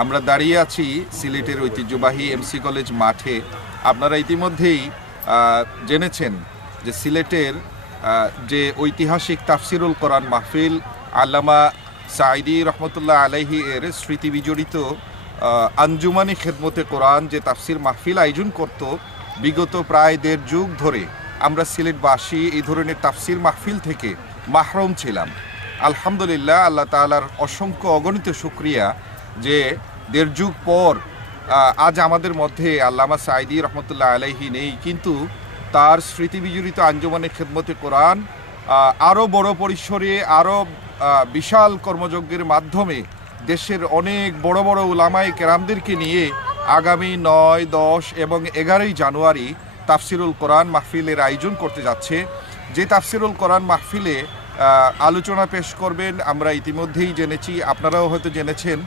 আমরা দাঁড়িয়ে আছি সিলেটের ঐতিহ্যবাহী এমসি কলেজ মাঠে। আপনারা ইতিমধ্যেই জেনেছেন যে সিলেটের যে ঐতিহাসিক তাফসিরুল কোরআন মাহফিল আল্লামা সাঈদী রহমতুল্লাহ আলাইহি এর স্মৃতি বিজড়িত আঞ্জুমানি খেদমতে কোরআন যে তাফসির মাহফিল আয়োজন করত বিগত প্রায় ১.৫ যুগ ধরে আমরা সিলেটবাসী এই ধরনের তাফসির মাহফিল থেকে মাহরুম ছিলাম। আলহামদুলিল্লাহ, আল্লাহ তাআলার অসংখ্য অগণিত শুকরিয়া যে ১.৫ যুগ পর আজ আমাদের মধ্যে আল্লামা সাঈদী রহমতুল্লাহ আলাইহি নেই, কিন্তু তার স্মৃতি বিজড়িত আঞ্জুমানে খেদমতে কোরআন আরও বড় পরিসরে আরও বিশাল কর্মযজ্ঞের মাধ্যমে দেশের অনেক বড় বড় উলামায়ে কেরামদেরকে নিয়ে আগামী ৯, ১০ এবং ১১ই জানুয়ারি তাফসিরুল কোরআন মাহফিলের আয়োজন করতে যাচ্ছে। যে তাফসিরুল কোরআন মাহফিলে আলোচনা পেশ করবেন আমরা ইতিমধ্যেই জেনেছি, আপনারাও হয়তো জেনেছেন